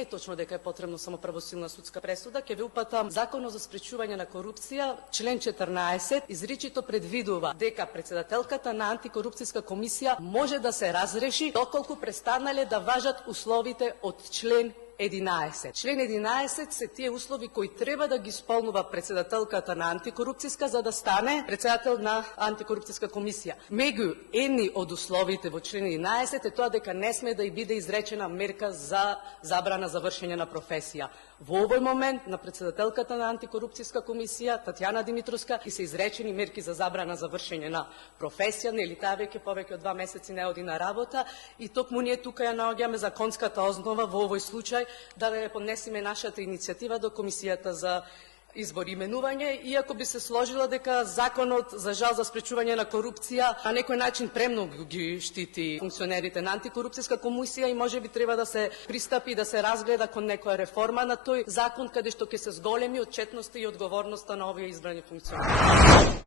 е точно дека е потребно само правосилна судска пресуда, ќе ве упатам Законот за спречување на корупција, член 14, изричито предвидува дека председателката на антикорупцијска комисија може да се разреши доколку престанале да важат условите од член 11. Член 11 се тие услови кои треба да ги исполнува председателката на антикорупцијска за да стане председател на антикорупцијска комисија. Меѓу едни од условите во член 11 е тоа дека не сме да и биде изречена мерка за забрана за вршење на професија. Во овој момент на председателката на антикорупцијска комисија Татјана Димитровска и се изречени мерки за забрана за вршење на професија, нели таа веќе повеќе од 2 месеци не оди на работа и токму ние тука ја наоѓаме законската основа во овој случај да ја поднесеме нашата иницијатива до Комисијата за избор и именување, иако би се сложила дека законот за жал за спречување на корупција на некој начин премногу ги штити функционерите на антикорупцијска комисија и можеби треба да се пристапи да се разгледа кон некоја реформа на тој закон каде што ќе се зголеми отчетноста и одговорноста на овие избрани функционери.